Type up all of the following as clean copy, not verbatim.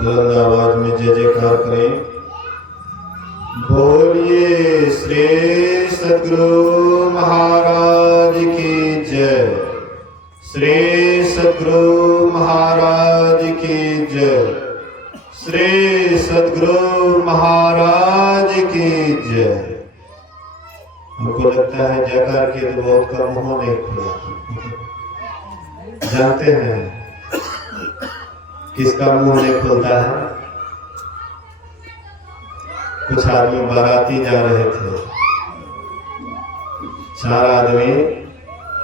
बुलंद आवाज में जय जयकार करें। बोलिए श्री सद्गुरु महाराज की जय। श्री सद्गुरु महाराज की जय। श्री सद्गुरु महाराज की जय। हमको लगता है जयकार के तो बहुत कम होने खुला। जानते हैं किसका मुंह नहीं खुलता है? कुछ आदमी बाराती जा रहे थे, 4 आदमी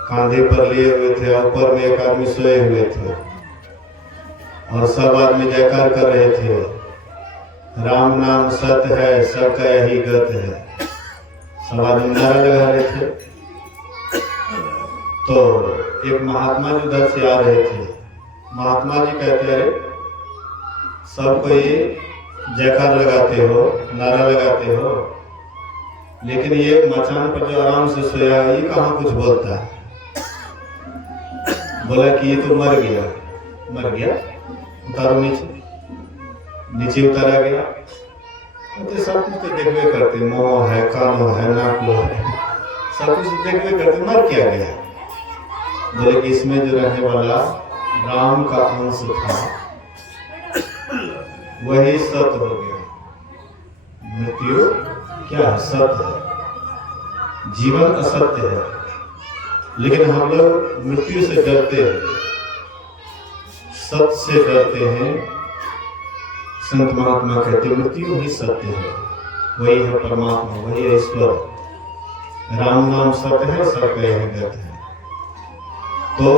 कांधे पर लिए हुए थे, ऊपर में एक आदमी सोए हुए थे और सब आदमी जयकार कर रहे थे, राम नाम सत्य है, सबका यही गत है। सब आदमी नारा लगा रहे थे। तो एक महात्मा जी उधर से आ रहे थे। महात्मा जी कहते अरे सब कोई जयकार लगाते हो, नारा लगाते हो, लेकिन ये मचान पर जो आराम से सोया ये कहाँ कुछ बोलता है? बोला कि ये तो मर गया। मर गया? उतारो नीचे। नीचे उतारा गया तो सब कुछ तो देखवे करते, मुंह है, कान है, नाक है, सब कुछ देखवे करते, मर क्या गया? बोले कि इसमें जो रहने वाला राम का अंश था वही सत्य हो गया। मृत्यु क्या है? सत्य है। जीवन असत्य है, लेकिन हम लोग मृत्यु से डरते हैं, सत्य से डरते हैं। संत महात्मा कहते मृत्यु ही सत्य है, वही है परमात्मा, वही है ईश्वर। राम नाम सत्य है, सबका यही गत है। तो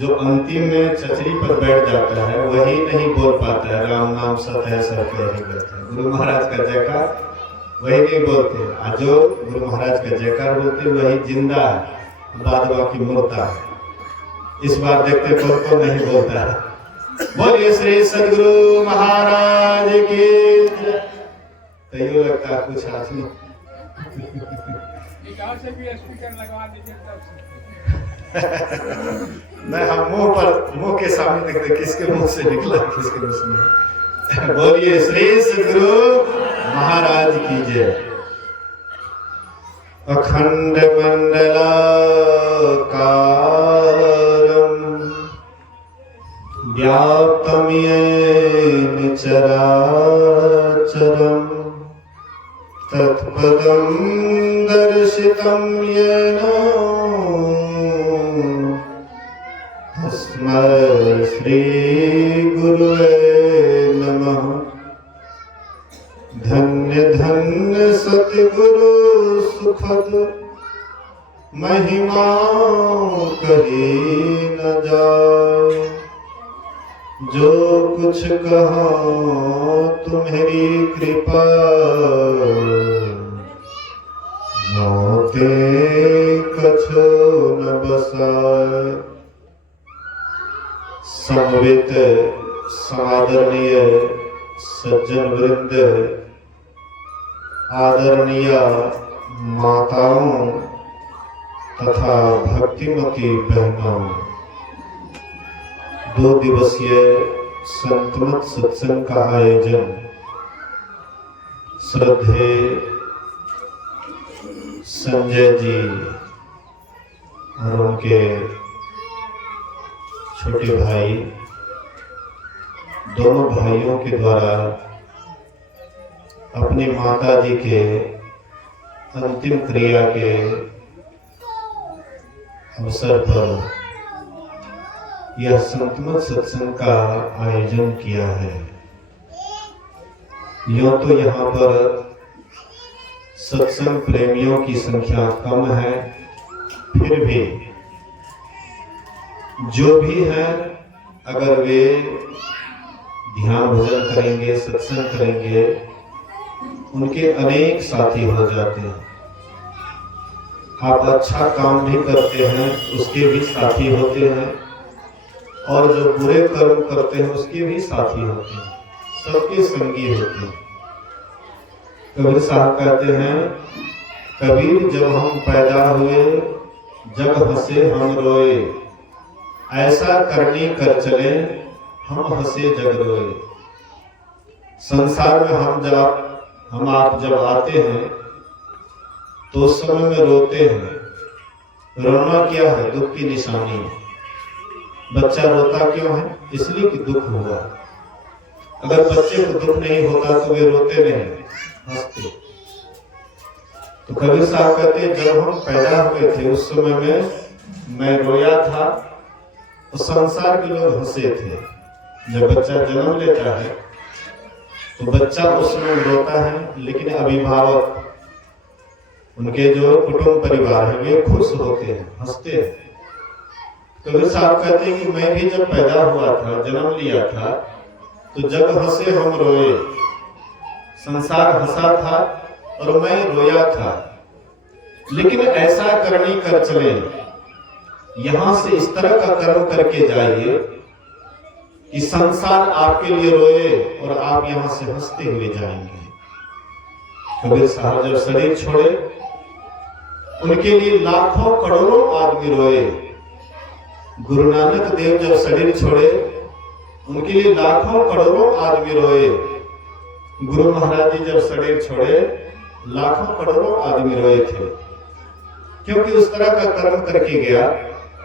जो अंतिम में चचरी पर बैठ जाता है वही नहीं बोल पाता है राम नाम सत्य है, सबका यही गत है। गुरु महाराज का जयकार वही नहीं बोलते, और जो गुरु महाराज का जयकार बोलते वही जिंदा है, बाद बाकी मुर्दा है। इस बार देखते तो नहीं बोलता है। बोलिए श्री सद्गुरु महाराज की जय। तैयो लगता है कुछ आदमी नहीं, हम मुंह के सामने देखते किसके मुंह से निकला, किसके मुंह से नहीं। बोलिए श्री सद्गुरु महाराज की जय। अखंड मंडलाकारं व्याप्तं येन चराचरं तत्पदं दर्शितं येन तस्मै श्री गुरुवे नमः। धन्य धन्य सतगुरु सुखद महिमा कही न जाए। जो कुछ कहा तुम्हारी कृपा मोते कछो न बसाए। समवेत समादरणीय सज्जन वृंद, आदरणीय माताओं तथा भक्तिमती बहनों, 2 दिवसीय संतमत सत्संग का आयोजन श्रद्धेय संजय जी और उनके छोटे भाई, दोनों भाइयों के द्वारा अपनी माता जी के अंतिम क्रिया के अवसर पर यह संतमत सत्संग का आयोजन किया है। यूं तो यहाँ पर सत्संग प्रेमियों की संख्या कम है, फिर भी जो भी है अगर वे ध्यान भजन करेंगे, सत्संग करेंगे, उनके अनेक साथी हो जाते हैं। आप अच्छा काम भी करते हैं उसके भी साथी होते हैं, और जो बुरे कर्म करते हैं उसके भी साथी होते हैं, सबके संगी होते हैं। कबीर साहब कहते हैं, कबीर जब हम पैदा हुए जग हंसे हम रोए, ऐसा करनी कर चले हम हंसे जग रोए। संसार में हम आप जब आते हैं तो उस समय में रोते हैं। रोना क्या है? दुख की निशानी है। बच्चा रोता क्यों है? इसलिए कि दुख हुआ। अगर बच्चे को दुख नहीं होता तो वे रोते नहीं, हंसते। तो कबीर साहब कहते हैं जब हम पैदा हुए थे उस समय में मैं रोया था तो संसार के लोग हंसे थे। जब बच्चा जन्म लेता है तो बच्चा उस समय रोता है, लेकिन अभिभावक, उनके जो कुटुंब परिवार है वे खुश होते हैं, हंसते हैं। कबीर साहब कहते हैं कि मैं भी जब पैदा हुआ था, जन्म लिया था, तो जग हंसे हम रोए। संसार हंसा था और मैं रोया था, लेकिन ऐसा करनी कर चले, यहां से इस तरह का कर्म करके जाइए कि संसार आपके लिए रोए और आप यहां से हंसते हुए जाएंगे। कबीर साहब जब शरीर छोड़े उनके लिए लाखों करोड़ों आदमी रोए। गुरु नानक देव जब शरीर छोड़े उनके लिए लाखों करोड़ों आदमी रोए। गुरु महाराज जी जब शरीर छोड़े लाखों करोड़ों आदमी रोए थे, क्योंकि उस तरह का कर्म करके गया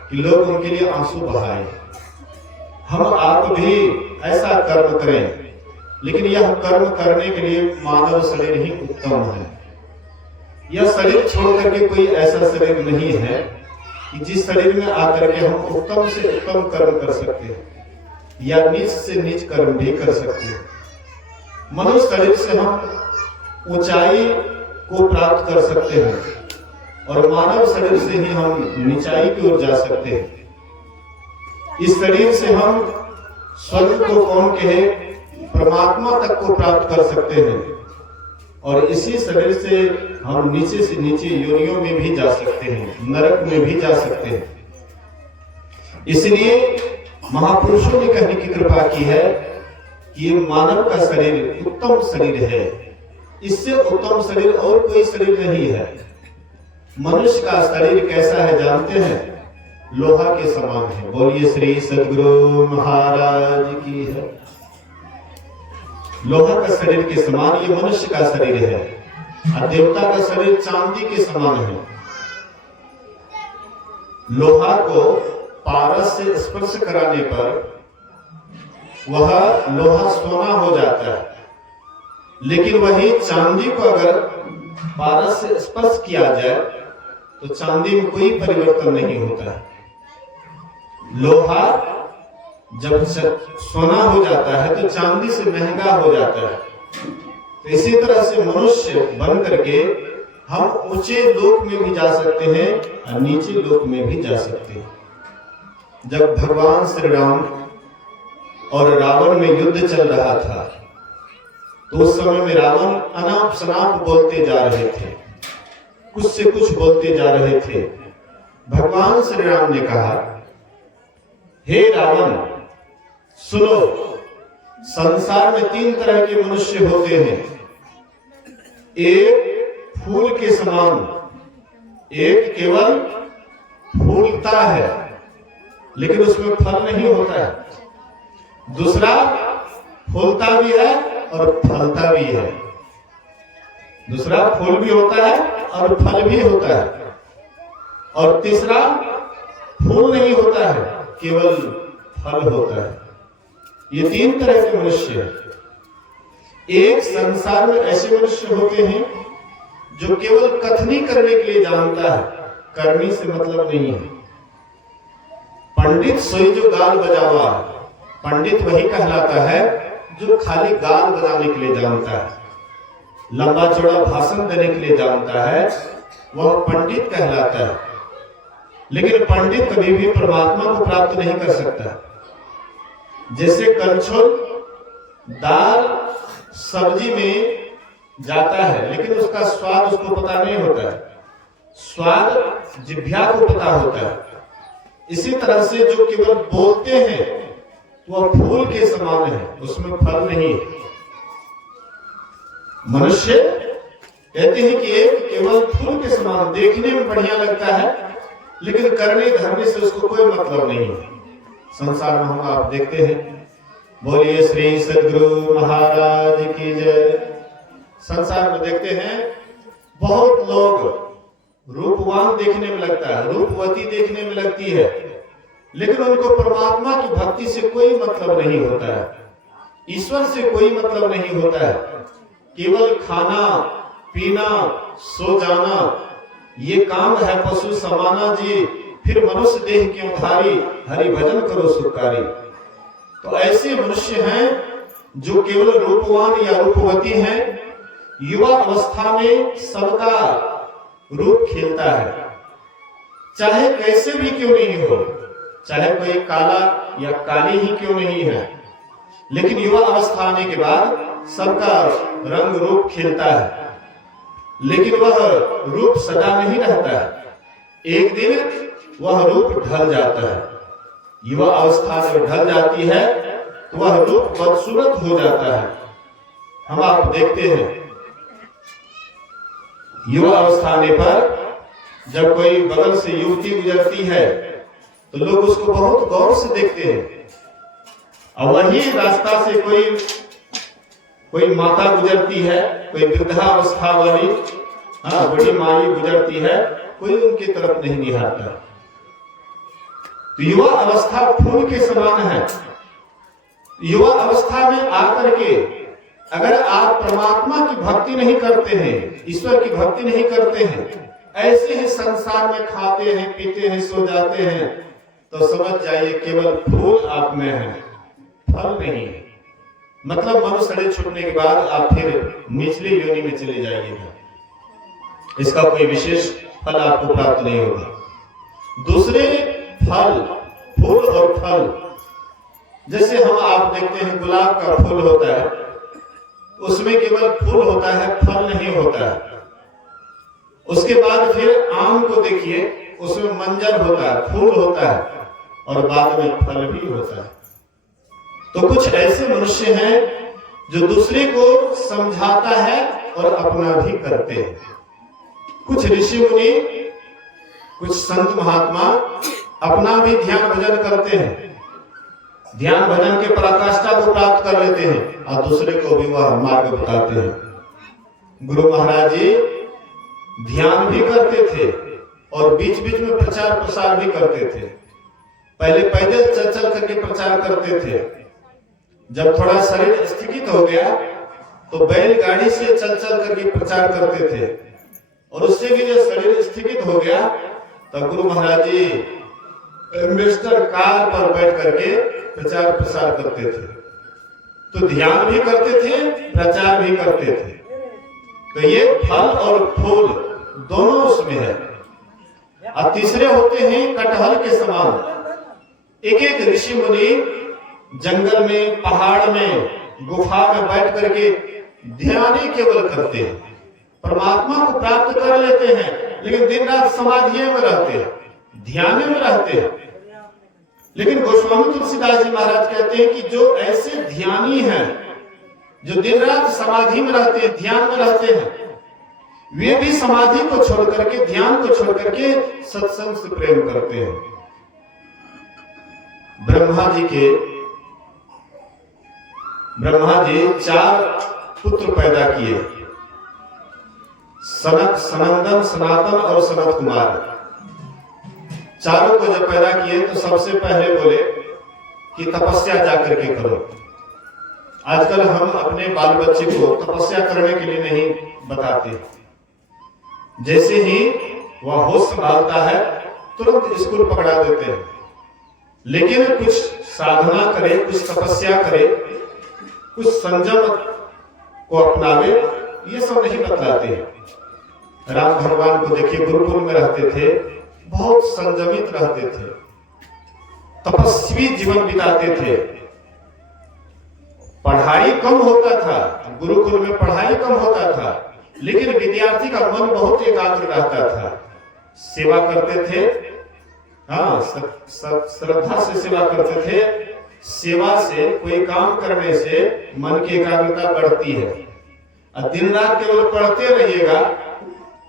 कि लोग उनके लिए आंसू बहाए। हम आप भी ऐसा कर्म करें, लेकिन यह कर्म करने के लिए मानव शरीर ही उत्तम है। यह शरीर छोड़ करके कोई ऐसा शरीर नहीं है कि जिस शरीर में आकर के हम उत्तम से उत्तम कर्म कर सकते हैं या नीच से नीच कर्म भी कर सकते हैं। मनुष्य शरीर से हम ऊंचाई को प्राप्त कर सकते हैं और मानव शरीर से ही हम नीचाई की ओर जा सकते हैं। इस शरीर से हम स्वर्ग को कौन कहे परमात्मा तक को प्राप्त कर सकते हैं और इसी शरीर से हम नीचे से नीचे योनियों में भी जा सकते हैं, नरक में भी जा सकते हैं। इसलिए महापुरुषों ने कहने की कृपा की है कि ये मानव का शरीर उत्तम शरीर है, इससे उत्तम शरीर और कोई शरीर नहीं है। मनुष्य का शरीर कैसा है जानते हैं? लोहा के समान है। बोलिए श्री सद्गुरु महाराज की है। लोहा का शरीर के समान ये मनुष्य का शरीर है और देवता का शरीर चांदी के समान है। लोहा को पारस से स्पर्श कराने पर वह लोहा सोना हो जाता है, लेकिन वही चांदी को अगर पारस से स्पर्श किया जाए तो चांदी में कोई परिवर्तन नहीं होता है। लोहा जब सोना हो जाता है तो चांदी से महंगा हो जाता है। तो इसी तरह से मनुष्य बन करके हम ऊंचे लोक में भी जा सकते हैं और नीचे लोक में भी जा सकते हैं। जब भगवान श्री राम और रावण में युद्ध चल रहा था तो उस समय में रावण अनाप शनाप बोलते जा रहे थे, कुछ से कुछ बोलते जा रहे थे। भगवान श्री राम ने कहा, हे रावण सुनो, संसार में 3 तरह के मनुष्य होते हैं। एक फूल के समान, एक केवल फूलता है लेकिन उसमें फल नहीं होता है। दूसरा फूलता भी है और फलता भी है। दूसरा फूल भी होता है और फल भी होता है। और तीसरा फूल नहीं होता है, केवल फल होता है। ये 3 तरह के मनुष्य हैं। एक संसार में ऐसे मनुष्य होते हैं जो केवल कथनी करने के लिए जानता है, करनी से मतलब नहीं है। पंडित सोई जो गाल बजावा, पंडित वही कहलाता है जो खाली गाल बजाने के लिए जानता है, लंबा चौड़ा भाषण देने के लिए जानता है, वह पंडित कहलाता है। लेकिन पंडित कभी भी परमात्मा को प्राप्त नहीं कर सकता। जैसे कलछुल दाल सब्जी में जाता है लेकिन उसका स्वाद उसको पता नहीं होता है, स्वाद जिह्वा को पता होता है। इसी तरह से जो केवल बोलते हैं वह फूल के समान है, उसमें फल नहीं है। मनुष्य कहते हैं कि एक केवल फूल के समान देखने में बढ़िया लगता है लेकिन करने धरने से उसको कोई मतलब नहीं है। संसार में हम आप देखते हैं बोलिए श्री सद्गुरु महाराज की जय। संसार में देखते हैं बहुत लोग रूपवान देखने में लगता है, रूपवती देखने में लगती है, लेकिन उनको परमात्मा की भक्ति से कोई मतलब नहीं होता है, ईश्वर से कोई मतलब नहीं होता है। केवल खाना पीना सो जाना ये काम है पशु समाना जी, फिर मनुष्य देह क्यों धारी, हरि भजन करो सुखकारी। तो ऐसे मनुष्य हैं जो केवल रूपवान या रूपवती हैं, युवा अवस्था में सबका रूप खिलता है, चाहे कैसे भी क्यों नहीं हो, चाहे कोई काला या काली ही क्यों नहीं है, लेकिन युवा अवस्था आने के बाद सबका रंग रूप खिलता है, लेकिन वह रूप सदा नहीं रहता है। एक दिन वह रूप ढल जाता है। युवा अवस्था जब ढल जाती है तो वह रूप बदसूरत हो जाता है। हम आप देखते हैं युवा अवस्था आने पर जब कोई बगल से युवती गुजरती है तो लोग उसको बहुत गौर से देखते हैं, और वही रास्ता से कोई माता गुजरती है, कोई वृद्धावस्था वाली बड़ी माई गुजरती है, कोई उनकी तरफ नहीं निहारता। तो युवा अवस्था फूल के समान है। युवा अवस्था में आकर के अगर आप परमात्मा की भक्ति नहीं करते हैं, ईश्वर की भक्ति नहीं करते हैं, ऐसे ही संसार में खाते हैं पीते हैं सो जाते हैं, तो समझ जाइए केवल फूल आप में है, फल नहीं है। मतलब मनुष्य शरीर छूटने के बाद आप फिर निचली योनि में चले जाइएगा, इसका कोई विशेष फल आपको प्राप्त नहीं होगा। दूसरे फल, फूल और फल, जैसे हम आप देखते हैं गुलाब का फूल होता है, उसमें केवल फूल होता है, फल नहीं होता है। उसके बाद फिर आम को देखिए, उसमें मंजर होता है, फूल होता है, और बाद में फल भी होता है। तो कुछ ऐसे मनुष्य हैं जो दूसरे को समझाता है और अपना भी करते हैं। कुछ ऋषि मुनि, कुछ संत महात्मा अपना भी ध्यान भजन करते हैं, ध्यान भजन के पराकाष्ठा को प्राप्त कर लेते हैं और दूसरे को भी वह मार्ग बताते हैं। गुरु महाराज जी ध्यान भी करते थे और बीच बीच में प्रचार प्रसार भी करते थे। पहले पैदल चल चल करके प्रचार करते थे, जब थोड़ा शरीर स्थिकित हो गया तो बैलगाड़ी से चल चल करके प्रचार करते थे, और उससे भी जब शरीर स्थिकित हो गया तो गुरु महाराज जी एम्बेसडर कार पर बैठ करके प्रचार प्रसार करते थे। तो ध्यान भी करते थे, प्रचार भी करते थे। तो ये फल और फूल दोनों उसमें है। और तीसरे होते हैं कटहल के समान। एक एक ऋषि मुनि जंगल में, पहाड़ में, गुफा में बैठ करके ध्यान ही केवल करते हैं, परमात्मा को प्राप्त कर लेते हैं, लेकिन दिन रात समाधियों में रहते हैं, ध्यान में रहते हैं। लेकिन गोस्वामी तुलसीदास जी महाराज कहते हैं कि जो ऐसे ध्यानी हैं, जो दिन रात समाधि में रहते हैं, ध्यान में रहते हैं, वे भी समाधि को छोड़ करके, ध्यान को छोड़ करके सत्संग से प्रेम करते हैं। ब्रह्मा जी 4 पुत्र पैदा किए, सनक, सनंदन, सनातन और सनत कुमार। चारों को जब पैदा किए तो सबसे पहले बोले कि तपस्या जाकर के करो। आजकल हम अपने बाल बच्चे को तपस्या करने के लिए नहीं बताते, जैसे ही वह होश संभालता है तुरंत स्कूल पकड़ा देते हैं। लेकिन कुछ साधना करे, कुछ तपस्या करे, कुछ संयम को अपनावे, ये सब नहीं बतलाते। राम भगवान को देखिए, गुरुकुल में रहते थे, बहुत संयमित रहते थे, तपस्वी जीवन बिताते थे। पढ़ाई कम होता था, गुरुकुल में पढ़ाई कम होता था, लेकिन विद्यार्थी का मन बहुत एकाग्र रहता था, सेवा करते थे, हाँ, श्रद्धा से सेवा करते थे। सेवा से, कोई काम करने से मन की एकाग्रता बढ़ती है। और दिन रात केवल पढ़ते रहिएगा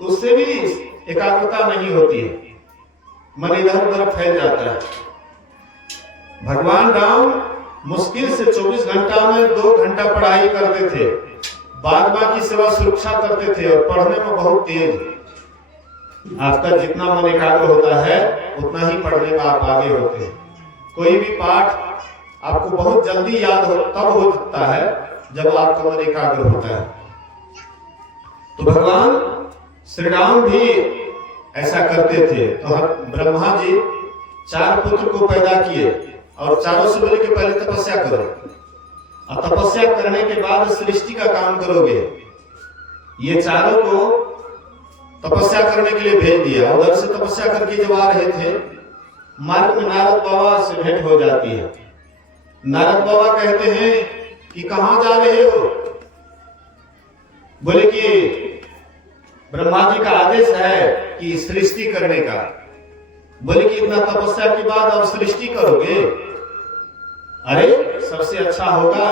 तो उससे भी एकाग्रता नहीं होती है, मन इधर उधर फैल जाता है। भगवान राम मुश्किल से 24 घंटा में 2 घंटा पढ़ाई करते थे, बाद बाकी सेवा सुरक्षा करते थे और पढ़ने में बहुत तेज। आपका जितना मन एकाग्र होता है उतना ही पढ़ने में आप आगे होते हैं। कोई भी पाठ आपको बहुत जल्दी याद तब हो सकता है जब आपका मन एकाग्र होता है। तो भगवान श्री राम भी ऐसा करते थे। तो ब्रह्मा जी 4 पुत्र को पैदा किए और चारों से बोले कि पहले तपस्या करो, और तपस्या करने के बाद सृष्टि का काम करोगे। ये चारों को तपस्या करने के लिए भेज दिया। उधर से तपस्या करके जब आ रहे थे, मार्ग में नारद बाबा से भेंट हो जाती है। नारद बाबा कहते हैं कि कहां जा रहे हो? बोले कि ब्रह्मा जी का आदेश है कि सृष्टि करने का। बोले कि इतना तपस्या के बाद अब सृष्टि करोगे? अरे सबसे अच्छा होगा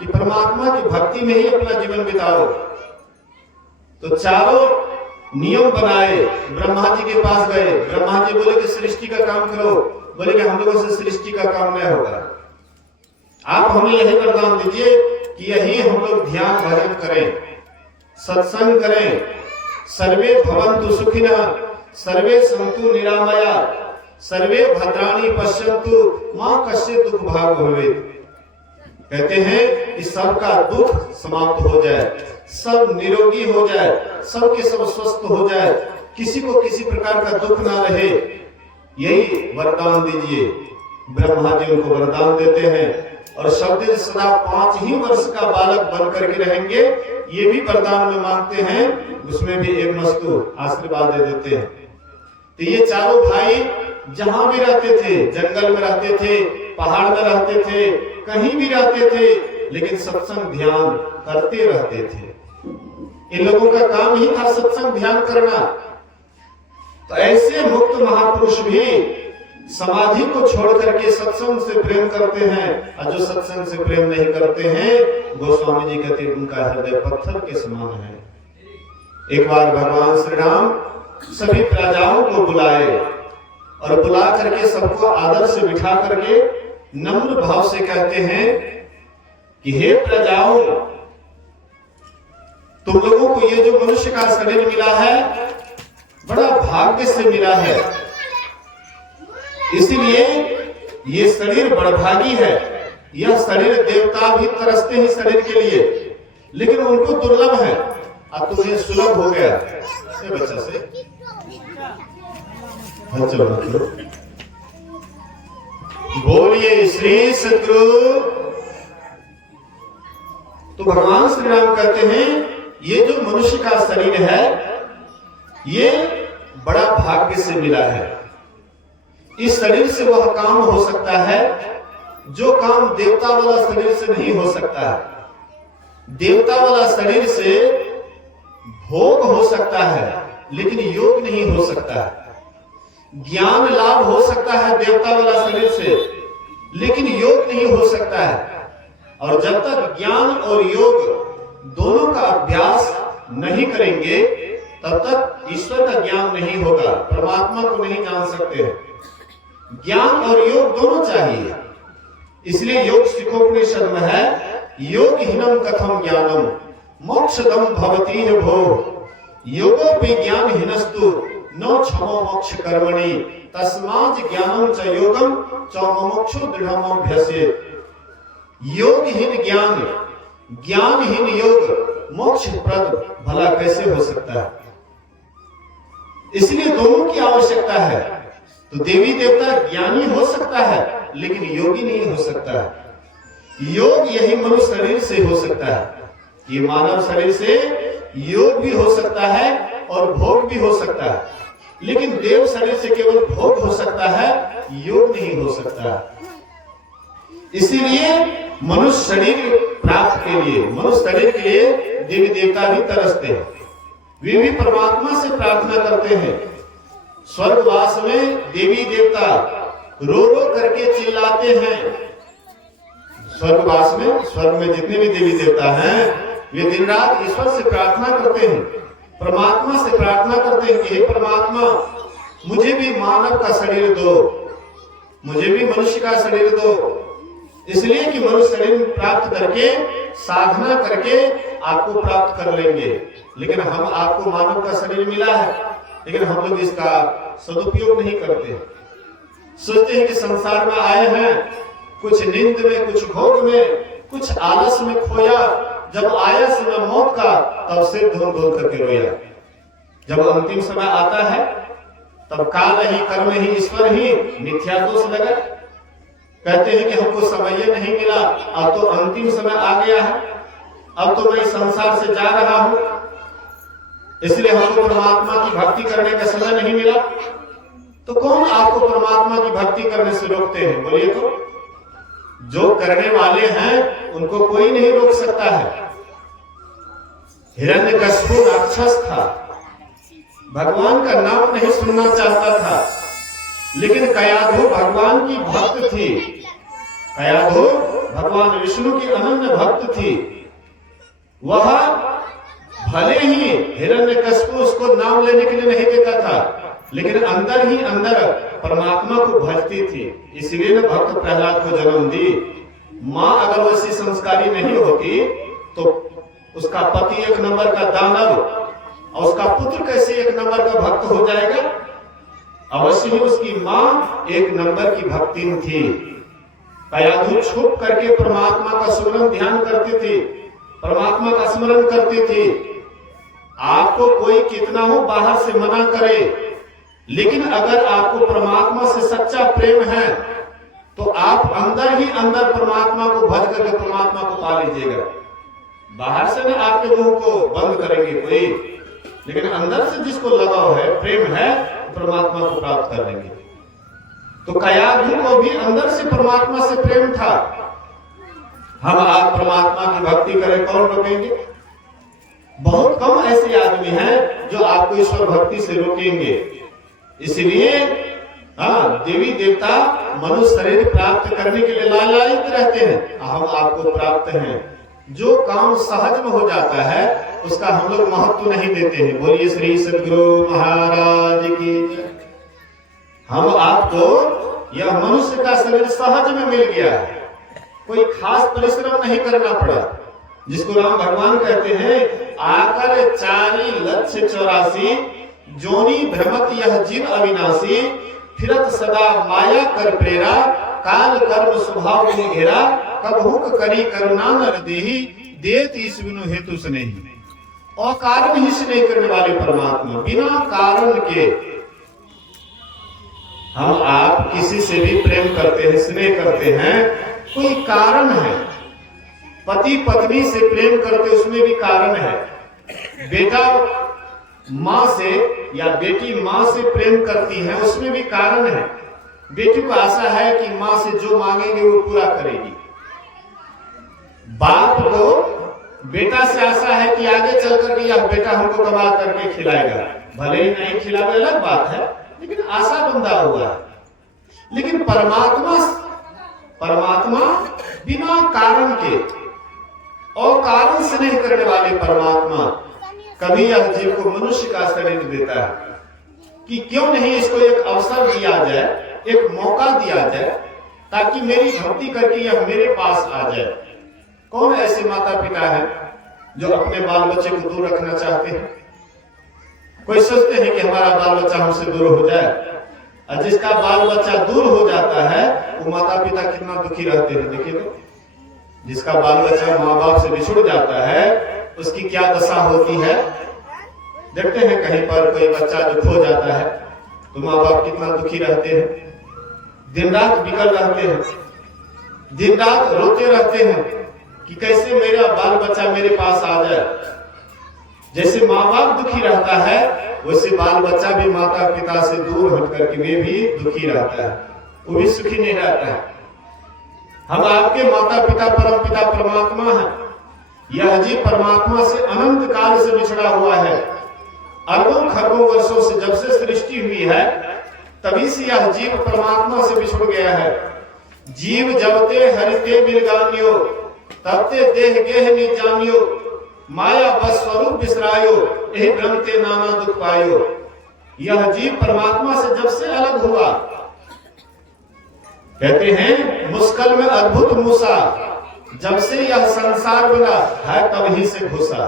कि परमात्मा की भक्ति में ही अपना जीवन बिताओ। तो चारों नियम बनाए, ब्रह्मा जी के पास गए। ब्रह्मा जी बोले कि सृष्टि का काम करो। बोले कि हम लोगों से सृष्टि का काम नहीं होगा, आप हमें यही वरदान दीजिए कि यही हम लोग ध्यान भजन करें, सत्संग करें। सर्वे भवन्तु सुखिनः, सर्वे सन्तु निरामया, सर्वे भद्राणि पश्यन्तु, मां कश्चित् दुख भाग भवेत्। कहते हैं कि सबका दुख समाप्त हो जाए, सब निरोगी हो जाए, सबके सब स्वस्थ हो जाए, किसी को किसी प्रकार का दुख ना रहे, यही वरदान दीजिए। ब्रह्मा जी उनको वरदान देते हैं और शब्द सदा 5 ही वर्ष का बालक बन करके रहेंगे, ये भी वरदान में मांगते हैं। उसमें भी एक मस्तु आशीर्वाद दे देते हैं। तो ये चारों भाई जहां भी रहते थे, जंगल में रहते थे, पहाड़ में रहते थे, कहीं भी रहते थे, लेकिन सत्संग ध्यान करते रहते थे। इन लोगों का काम ही था सत्संग ध्यान करना। तो ऐसे मुक्त महापुरुष भी समाधि को छोड़ करके सत्संग से प्रेम करते हैं, और जो सत्संग से प्रेम नहीं करते हैं, गोस्वामी जी कहते हैं उनका हृदय पत्थर के समान है। एक बार भगवान श्री राम सभी प्रजाओं को बुलाए और बुला करके सबको आदर से बिठा करके नम्र भाव से कहते हैं कि हे प्रजाओं, तुम लोगों को ये जो मनुष्य का शरीर मिला है बड़ा भाग्य से मिला है। इसलिए ये शरीर बड़भागी है। यह शरीर देवता भी तरसते हैं शरीर के लिए, लेकिन उनको दुर्लभ है, अब तुम्हें सुलभ हो गया। बच्चा से चलो बोलिए श्री सद्गुरु। तो भगवान श्री राम कहते हैं ये जो मनुष्य का शरीर है ये बड़ा भाग्य से मिला है। इस शरीर से वह काम हो सकता है जो काम देवता वाला शरीर से नहीं हो सकता है। देवता वाला शरीर से भोग हो सकता है लेकिन योग नहीं हो सकता है। ज्ञान लाभ हो सकता है देवता वाला शरीर से, लेकिन योग नहीं हो सकता है। और जब तक ज्ञान और योग दोनों का अभ्यास नहीं करेंगे तब तक ईश्वर का ज्ञान नहीं होगा, परमात्मा को नहीं जान सकते हैं। ज्ञान और योग दोनों चाहिए। इसलिए योग सिखोपनिषद में है योग हीनम कथम ज्ञानम मोक्षदम भवती है भो योगोपि ज्ञान हीनस्तु न क्षमो मोक्ष कर्मणि तस्मात् ज्ञानम च योगम च मोक्षो दृढ़म अभ्यसेत्। योगहीन ज्ञान, ज्ञानहीन योग मोक्ष प्रद भला कैसे हो सकता है। इसलिए दोनों की आवश्यकता है। तो देवी देवता ज्ञानी हो सकता है लेकिन योगी नहीं हो सकता है। योग यही मनुष्य शरीर से हो सकता है। ये मानव शरीर से योग भी हो सकता है और भोग भी हो सकता है, लेकिन देव शरीर से केवल भोग हो सकता है, योग नहीं हो सकता। इसीलिए मनुष्य शरीर प्राप्त के लिए, मनुष्य शरीर के लिए देवी देवता भी तरसते हैं। वे भी परमात्मा से प्रार्थना करते हैं। स्वर्गवास में देवी देवता रो रो करके चिल्लाते हैं। स्वर्गवास में, स्वर्ग में जितने भी देवी देवता हैं वे दिन रात ईश्वर से प्रार्थना करते हैं, परमात्मा से प्रार्थना करते हैं कि हे परमात्मा मुझे भी मानव का शरीर दो, मुझे भी मनुष्य का शरीर दो। इसलिए कि मनुष्य शरीर प्राप्त करके साधना करके आपको प्राप्त कर लेंगे। लेकिन हम आपको मानव का शरीर मिला है, लेकिन हम लोग इसका सदुपयोग नहीं करते। सोचते हैं कि संसार में आए हैं, कुछ नींद में, कुछ भोग में, कुछ आलस में खोया। जब आया समय मौत का, तब सिर धुन धुन करके रोया। जब अंतिम समय आता है, तब काल ही, कर्म ही, ईश्वर ही मिथ्या दोष लगा। कहते हैं कि हमको समय नहीं मिला, अब तो अंतिम समय आ गया है, अब तो मैं संसार से जा रहा हूं, इसलिए हमको परमात्मा की भक्ति करने का समय नहीं मिला। तो कौन आपको परमात्मा की भक्ति करने से रोकते हैं? बोलिए तो। जो करने वाले हैं उनको कोई नहीं रोक सकता है। हिरण्यकशिपु राक्षस था, भगवान का नाम नहीं सुनना चाहता था, लेकिन कयाधु भगवान की भक्त थी। कयाधु भगवान विष्णु की अनन्य भक्त थी। वह भले ही हिरण्यकशिपु उसको नाम लेने के लिए नहीं देता था, लेकिन अंदर ही अंदर परमात्मा को भजती थी। इसलिए न भक्त प्रहलाद को जन्म दी। माँ अगर वैसी संस्कारी नहीं होती तो उसका पति एक नंबर का दानव और उसका पुत्र कैसे एक नंबर का भक्त हो जाएगा? अवश्य ही उसकी माँ एक नंबर की भक्तिन थी। कयाधु छुप करके परमात्मा का सुमरन ध्यान करते थे, परमात्मा का स्मरण करते थे। आपको कोई कितना हो बाहर से मना करे, लेकिन अगर आपको परमात्मा से सच्चा प्रेम है तो आप अंदर ही अंदर परमात्मा को भज करके परमात्मा को पा लीजिएगा। बाहर से ना आपके मुंह को बंद करेंगे कोई, लेकिन अंदर से जिसको लगाव है, प्रेम है, परमात्मा को प्राप्त कर लेंगे। तो कयाधु को भी अंदर से परमात्मा से प्रेम था। हम आप परमात्मा की भक्ति करें, कौन रोकेंगे? बहुत कम ऐसे आदमी हैं जो आपको ईश्वर भक्ति से रोकेंगे। इसलिए देवी देवता मनुष्य शरीर प्राप्त करने के लिए लालायित रहते हैं। हम आपको प्राप्त हैं। जो काम सहज में हो जाता है उसका हम लोग महत्व नहीं देते हैं। बोलिए श्री सद्गुरु महाराज की। हम आपको यह मनुष्य का शरीर सहज में मिल गया है, कोई खास परिश्रम नहीं करना पड़ा। जिसको राम भगवान कहते हैं, आकर 4,84,000 जोनी भ्रमत यह जीव अविनाशी, फिरत सदा माया कर प्रेरा, काल कर्म स्वभाव में घेरा, कबहुक करी करुणा नर देही, देत ईश बिनु हेतु स्नेही। और कारण ही स्नेह करने वाले परमात्मा, बिना कारण के। हम आप किसी से भी प्रेम करते हैं, स्नेह करते हैं, कोई कारण है। पति पत्नी से प्रेम करते, उसमें भी कारण है। बेटा माँ से या बेटी माँ से प्रेम करती है, उसमें भी कारण है। बेटी को आशा है कि माँ से जो मांगेंगे वो पूरा करेगी। बाप को बेटा से आशा है कि आगे चल करके यह बेटा हमको कमा करके खिलाएगा। भले ही नहीं खिलावे अलग बात है, लेकिन आशा बंधा हुआ है। लेकिन परमात्मा बिना कारण के और कारण से नहीं करने वाले परमात्मा कभी यह जीव को मनुष्य का शरीर देता है कि क्यों नहीं इसको एक अवसर दिया जाए, एक मौका दिया जाए, ताकि मेरी भक्ति करके यह मेरे पास आ जाए। कौन ऐसे माता पिता हैं जो अपने बाल बच्चे को दूर रखना चाहते हैं? कोई सोचते हैं कि हमारा बाल बच्चा हमसे दूर हो जाए, और जिसका बाल बच्चा दूर हो जाता है वो माता पिता कितना दुखी रहते हैं। देखिए तो, जिसका बाल बच्चा माँ बाप से बिछुड़ जाता है उसकी क्या दशा होती है। देखते हैं कहीं पर कोई बच्चा जो खो जाता है तो माँ बाप कितना दुखी रहते हैं, दिन रात बिकल रहते हैं, दिन रात रोते रहते हैं कि कैसे मेरा बाल बच्चा मेरे पास आ जाए। जैसे माँ बाप दुखी रहता है, वैसे बाल बच्चा भी माता पिता से दूर हट करके वे भी दुखी रहता है, वो भी सुखी नहीं रहता है। हम आपके माता पिता परम पिता परमात्मा है। यह जीव परमात्मा से अनंत काल से बिछड़ा हुआ है। अरबों खरबों वर्षों से जब से सृष्टि हुई है तभी से यह जीव परमात्मा से बिछड़ गया है। जीव जबते हरिते बिरगानियो, तबते देह गेह नि जानियो, माया बस स्वरूप बिसरायो, यही भ्रमते नाना दुख पायो। यह जीव परमात्मा से जब से अलग हुआ कहते हैं मुश्किल में अद्भुत मूसा, जब से यह संसार बना है तब ही से घुसा।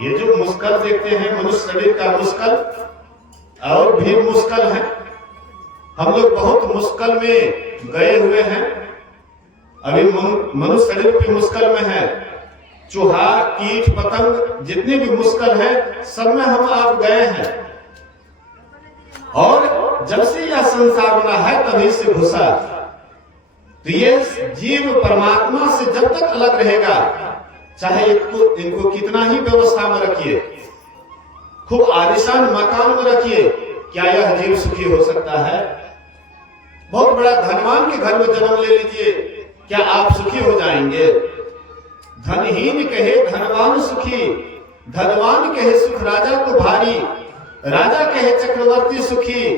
ये जो मुश्किल देखते हैं मनुष्य शरीर का मुश्किल और भी मुश्किल है। हम लोग बहुत मुश्किल में गए हुए हैं। अभी मनुष्य शरीर भी मुश्किल में है। चूहा कीट पतंग जितने भी मुश्किल है सब में हम आप गए हैं। और जब से यह संसार बना है तभी से घुसा। तो ये जीव परमात्मा से जब तक अलग रहेगा, चाहे इनको कितना ही व्यवस्था में रखिए, खूब आलिशान मकान में रखिए, क्या यह जीव सुखी हो सकता है? बहुत बड़ा धनवान के घर में जन्म ले लीजिए, क्या आप सुखी हो जाएंगे? धनहीन कहे धनवान सुखी, धनवान कहे सुख राजा को भारी, राजा कहे चक्रवर्ती सुखी,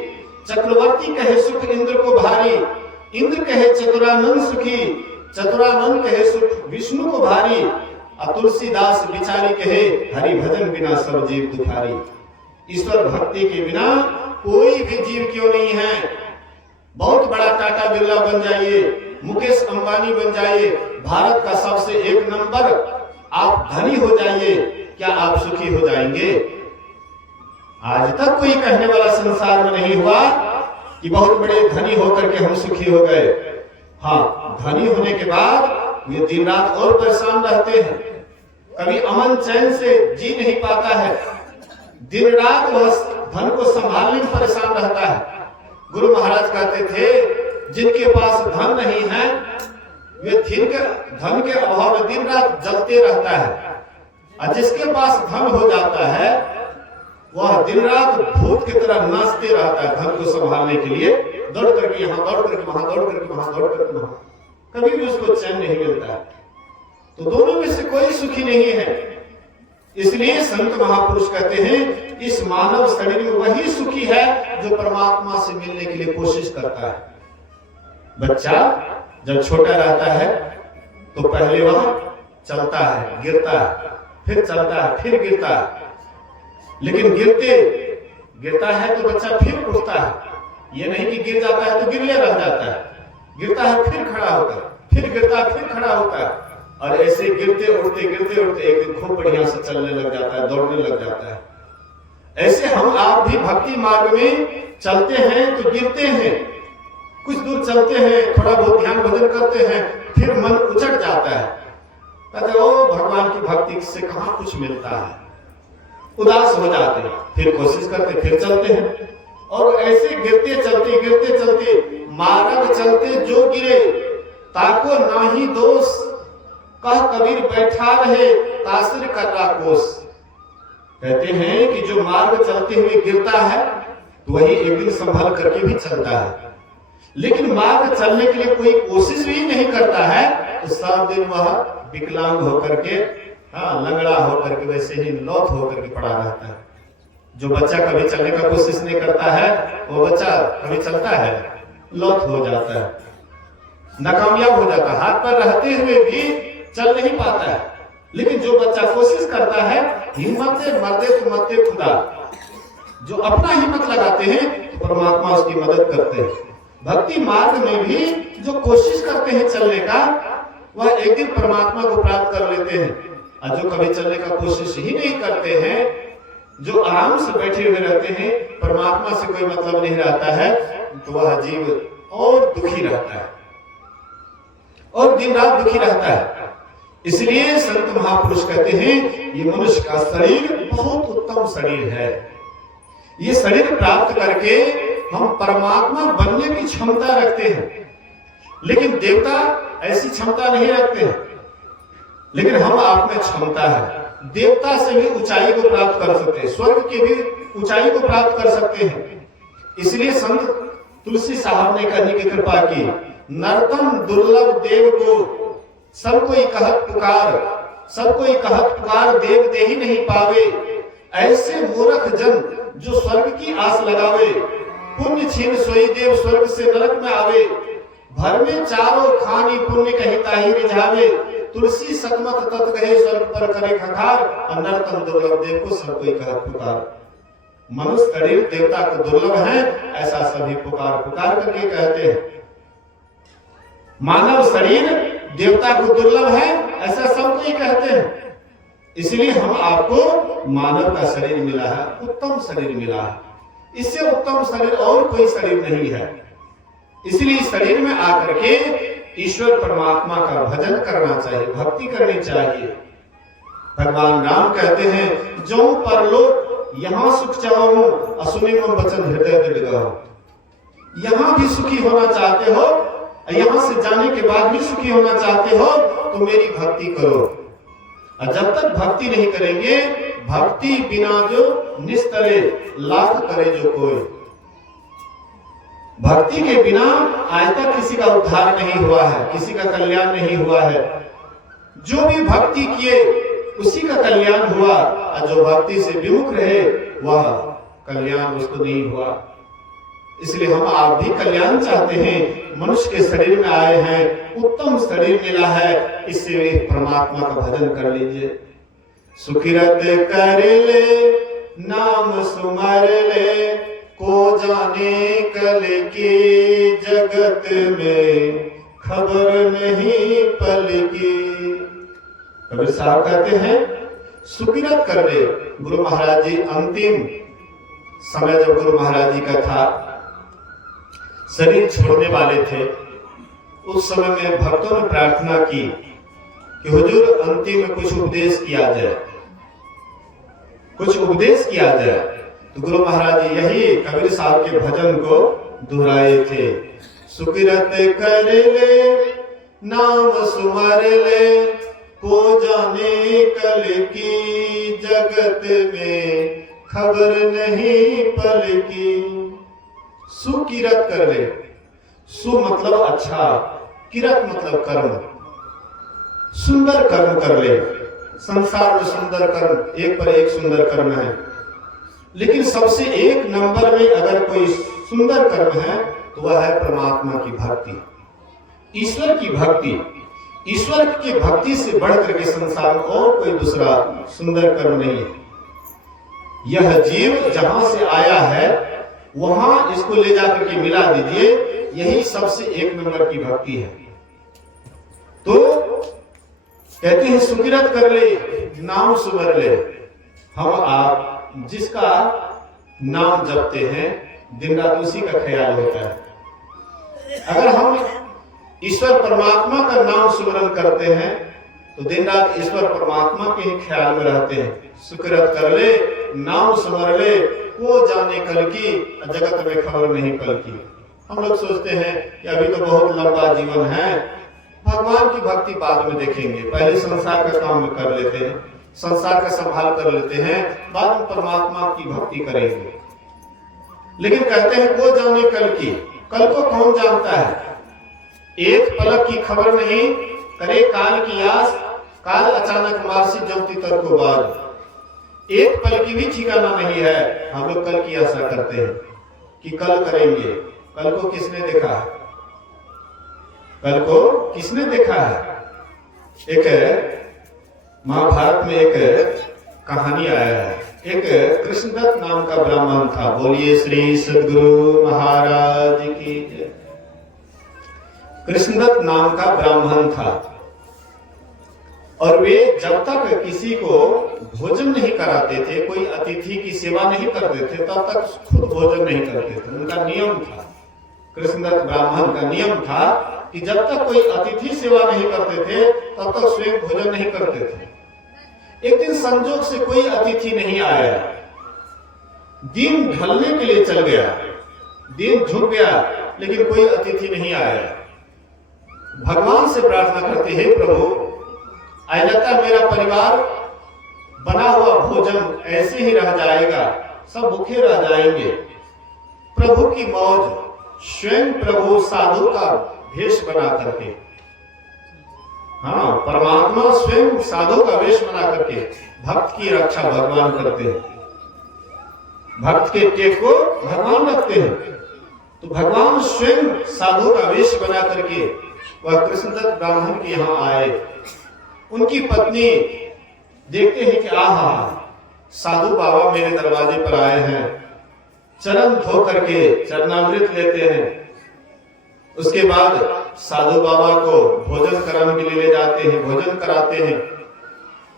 चक्रवर्ती कहे सुख इंद्र को भारी, इंद्र कहे चतुरानंद सुखी, चतुरानंद कहे सुख विष्णु को भारी, तुलसीदास बिचारी कहे हरि भजन बिना सब जीव दुखारी। ईश्वर भक्ति के बिना कोई भी जीव क्यों नहीं है। बहुत बड़ा टाटा बिरला बन जाइए, मुकेश अंबानी बन जाइए, भारत का सबसे एक नंबर आप धनी हो जाइए, क्या आप सुखी हो जाएंगे? आज तक कोई कहने वाला संसार में नहीं हुआ कि बहुत बड़े धनी होकर के हम सुखी हो गए। हाँ, धनी होने के बाद वे दिन रात और परेशान रहते हैं, कभी अमन चैन से जी नहीं पाता है, दिन रात वह धन को संभालने में परेशान रहता है। गुरु महाराज कहते थे जिनके पास धन नहीं है वे धन के अभाव में दिन रात जलते रहता है, और जिसके पास धन हो जाता है वह दिन रात भूत की तरह नाचते रहता है। धन को संभालने के लिए दौड़ करके यहाँ, दौड़ करके वहां, दौड़ करके वहां, दौड़ करके वहां, कभी भी उसको चैन नहीं मिलता है। तो दोनों में से कोई सुखी नहीं है। इसलिए संत महापुरुष कहते हैं इस मानव शरीर में वही सुखी है जो परमात्मा से मिलने के लिए कोशिश करता है। बच्चा जब छोटा रहता है तो पहले वह चलता है, गिरता है, फिर चलता है, फिर गिरता है, लेकिन गिरता है तो बच्चा फिर उठता है। ये नहीं कि गिर जाता है तो गिरले रह जाता है, गिरता है फिर खड़ा होता है, फिर गिरता है फिर खड़ा होता है, और ऐसे गिरते उठते एक दिन खूब बढ़िया से चलने लग जाता है, दौड़ने लग जाता है। ऐसे हम आप भी भक्ति मार्ग में चलते हैं तो गिरते हैं, कुछ दूर चलते हैं, थोड़ा बहुत ध्यान भजन करते हैं, फिर मन उचट जाता है, कहते ओ भगवान की भक्ति से कहां कुछ मिलता है, उदास हो जाते हैं, फिर कोशिश करते, फिर चलते हैं, और ऐसे गिरते चलते मार्ग चलते जो गिरे ताको नाही दोष, कह कबीर बैठा रहे तासिर कर रहा कोस। कहते हैं कि जो मार्ग चलते हुए गिरता है तो वही एक दिन संभल करके भी चलता है, लेकिन मार्ग चलने के लिए कोई कोशिश भी नहीं करता है तो सब दिन वह विकलांग होकर के, लंगड़ा होकर के, वैसे ही लौथ होकर के पड़ा रहता है। जो बच्चा कभी चलने का कोशिश नहीं करता है वो बच्चा कभी चलता है लौथ हो जाता है, नाकामयाब हो जाता है, हाथ पर रहते हुए भी चल नहीं पाता है। लेकिन जो बच्चा कोशिश करता है, हिम्मत से मरते तो मरते खुदा, जो अपना हिम्मत लगाते हैं तो परमात्मा उसकी मदद करते हैं। भक्ति मार्ग में भी जो कोशिश करते हैं चलने का, वह एक दिन परमात्मा को प्राप्त कर लेते हैं, और जो कभी चलने का कोशिश ही नहीं करते हैं, जो आराम से बैठे हुए रहते हैं, परमात्मा से कोई मतलब नहीं रहता है, तो वह जीव और दुखी रहता है और दिन रात दुखी रहता है। इसलिए संत महापुरुष कहते हैं ये मनुष्य का शरीर बहुत उत्तम शरीर है। ये शरीर प्राप्त करके हम परमात्मा बनने की क्षमता रखते हैं, लेकिन देवता ऐसी क्षमता नहीं रखते हैं। लेकिन हम आप में क्षमता है, देवता से भी ऊंचाई को प्राप्त कर सकते हैं, स्वर्ग की भी ऊंचाई को प्राप्त कर सकते हैं। इसलिए संत तुलसी साहब ने करने की कृपा की, नरतम दुर्लभ देव को सब कोई कहत पुकार, देव दे ही नहीं पावे, ऐसे मूर्ख जन जो स्वर्ग की आस लगावे, पुण्य छीन सोई देव स्वर्ग से नरक में आवे, भर में चारों खानी पुण्य कहिता ही रिझावे, तुलसी सतमत तत् कहे स्वर्ग पर करे खखार, नरतम दुर्लभ देव को सब कोई कहत पुकार। मनुष्य शरीर देवता को दुर्लभ है, ऐसा सभी पुकार करके कहते हैं। मानव शरीर देवता को दुर्लभ है, ऐसा सब कोई कहते हैं। इसलिए हम आपको मानव का शरीर मिला है, उत्तम शरीर मिला है। इससे उत्तम शरीर और कोई शरीर नहीं है। इसलिए इस शरीर में आकर के ईश्वर परमात्मा का भजन करना चाहिए, भक्ति करनी चाहिए। भगवान राम कहते हैं, जो परलोक यहाँ सुख चाहो, असुनि मम वचन हृदय दिलगाओ। यहाँ भी सुखी होना चाहते हो, यहाँ से जाने के बाद भी सुखी होना चाहते हो, तो मेरी भक्ति करो। और जब तक भक्ति नहीं करेंगे, भक्ति बिना जो निस्तरे लाख करे जो कोई, भक्ति के बिना आज तक किसी का उद्धार नहीं हुआ है, किसी का कल्याण नहीं हुआ है। जो भी भक्ति किए उसी का कल्याण हुआ, और जो भक्ति से विमुख रहे वह कल्याण उसको नहीं हुआ। इसलिए हम आप भी कल्याण चाहते हैं, मनुष्य के शरीर में आए हैं, उत्तम शरीर मिला है, इससे परमात्मा का भजन कर लीजिए। सुखिरत कर ले, नाम सुमर ले, को जाने कल की जगत में खबर नहीं पल की। कबीर साहब कहते हैं, सुखिरत कर ले। गुरु महाराज जी अंतिम समय जब गुरु महाराज जी का था, शरीर छोड़ने वाले थे, उस समय में भक्तों ने प्रार्थना की कि हुजूर अंतिम में कुछ उपदेश किया जाए, कुछ उपदेश किया जाए। तो गुरु महाराज जी यही कबीर साहब के भजन को दोहराए थे। सुखिरत कर ले, नाम सुमर ले, को जाने कल की जगत में खबर नहीं पल की। सुकिरत कर ले, सु मतलब अच्छा, किरत मतलब कर्म, सुंदर कर्म कर ले। संसार में सुंदर कर्म एक पर एक सुंदर कर्म है, लेकिन सबसे एक नंबर में अगर कोई सुंदर कर्म है तो वह है परमात्मा की भक्ति, ईश्वर की भक्ति। ईश्वर की भक्ति से बढ़कर के संसार में और कोई दूसरा सुंदर कर्म नहीं है। यह जीव जहां से आया है वहां इसको ले जाकर के मिला दीजिए, यही सबसे एक नंबर की भक्ति है। तो कहते हैं सुकिरत कर ले, नाम सुमर ले। हम आप जिसका नाम जपते हैं दिन रात उसी का ख्याल होता है। अगर हम ईश्वर परमात्मा का नाम सुमरन करते हैं तो दिन रात ईश्वर परमात्मा के ही ख्याल में रहते हैं। सुकिरत कर ले, नाम सुमर ले, वो जाने कल की, जगत में खबर नहीं पल की। हम लोग सोचते हैं कि अभी तो बहुत लंबा जीवन है, भगवान की भक्ति बाद में देखेंगे, पहले संसार का काम कर लेते हैं, संसार का संभाल कर लेते हैं, बाद में परमात्मा की भक्ति करेंगे। लेकिन कहते हैं वो जाने कल की, कल को कौन जानता है? एक पलक की खबर नहीं, करे काल की आस, काल अचानक मारसी जमती तरको बाज। एक पल की भी ठिकाना नहीं है। हम लोग कल की आशा करते हैं कि कल करेंगे। कल को किसने देखा है? कल को किसने देखा है? एक महाभारत में एक कहानी आया है। एक कृष्णदत्त नाम का ब्राह्मण था। बोलिए श्री सद्गुरु महाराज की जय। कृष्णदत्त नाम का ब्राह्मण था और वे जब तक किसी को भोजन नहीं कराते थे, कोई अतिथि की सेवा नहीं करते थे, तब तक खुद भोजन नहीं करते थे। उनका नियम था, कृष्णदत्त ब्राह्मण का नियम था कि जब तक कोई अतिथि सेवा नहीं करते थे तब तक स्वयं भोजन नहीं करते थे। एक दिन संजोग से कोई अतिथि नहीं आया, दिन ढलने के लिए चल गया, दिन झुक गया, लेकिन कोई अतिथि नहीं आया। भगवान से प्रार्थना करते हैं, प्रभु लगता मेरा परिवार बना हुआ भोजन ऐसे ही रह जाएगा, सब भूखे रह जाएंगे। प्रभु की मौज, स्वयं प्रभु साधु का भेष बना करके, हाँ परमात्मा स्वयं साधु का वेश बना करके भक्त की रक्षा भगवान करते हैं। भक्त के टेक को भगवान रखते हैं। तो भगवान स्वयं साधु का वेश बना करके वह कृष्णदत्त ब्राह्मण के यहाँ आए। उनकी पत्नी देखते हैं कि आहा साधु बाबा मेरे दरवाजे पर आए हैं, चरण धो करके चरणामृत लेते हैं। उसके बाद साधु बाबा को भोजन कराने के लिए ले जाते हैं, भोजन कराते हैं,